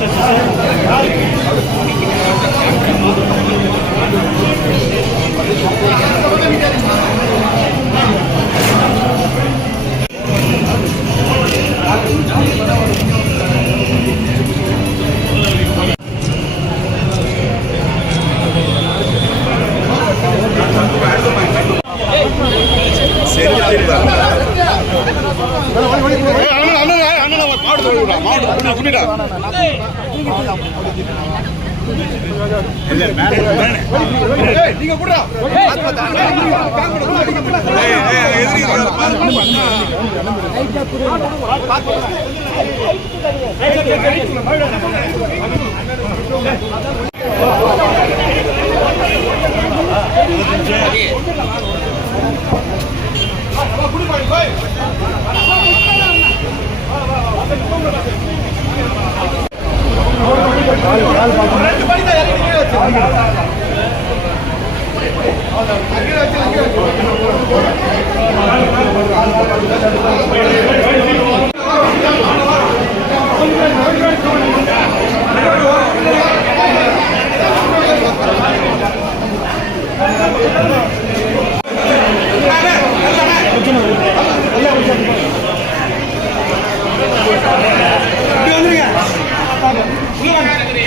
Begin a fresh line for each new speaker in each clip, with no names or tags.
Hey, hey, hey, hey.
நீங்க கூட
குடிப்பாடி போய் உள்ள வந்துருங்க உள்ள வந்துருங்க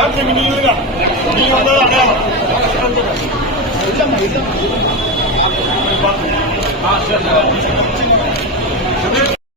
రాత్రి మీ నీళ్ళుగా నీళ్ళు ఉండదు అడగాలి ఇల్లమ్మా ఇల్లమ్మా